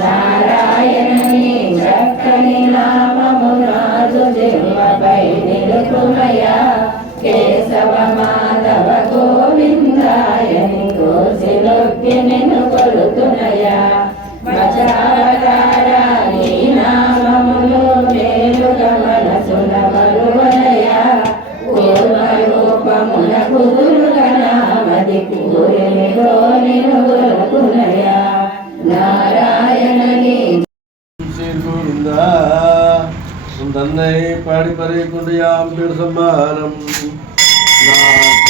నారాయణని చక్కని నామమునాదు జిల్వపై నిలుపుమయా కేశవ మాధవ గోవిందాయని కోసిలొక్కి నిన్ను కొలుతునయా మచావతార నీ నామములు మేలుగా మనసున మరువనయా పూర్వరూపమున కుదురుగా నామది కూరినిలో నిన్ను కొలుతునయా నారాయణని தன்னை பாடி பறி கொண்டு யாம் பெரு சம்மானம் நான்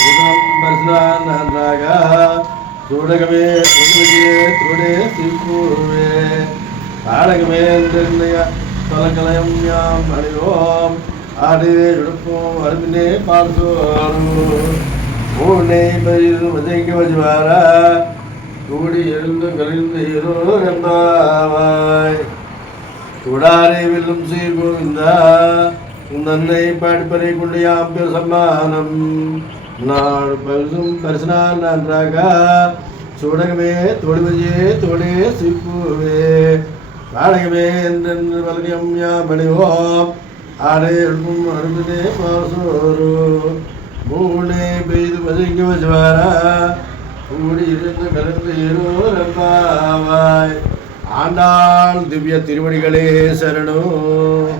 பரிசுதான் நன்றாக சூடகமே துடே சிப்பூர்வே தாடகமே தொலகலயம் யாம் அணிவோம் ஆடு எடுப்போம் அருமினே பார்சோரும் மூனை பயிர் வதைக்க வஜ்வார கூடி எழுந்து கலிந்து ஏதோ என்பாவாய் துடாரை வெல்லும் சீர் கோவிந்தா நன்னை பாடிப்பறை கொண்டு யாம் பெரு சம்மானம் நாடு பரிசும் பரிசனால் நன்றாக சூடகமே தோடிவஜே தோடே சிப்புவே தாடகமே என்று வலகம் யாம் அணிவோம் ஆடை எழுப்பும் அருமினே பாசோரு மூனை பெய்து வதைக்க வஜ்வாரா கூடி இருந்து கலந்து ஏதோ என்பாவாய் ஆண்டாள் திவ்ய திருவடிகளே சரணம்.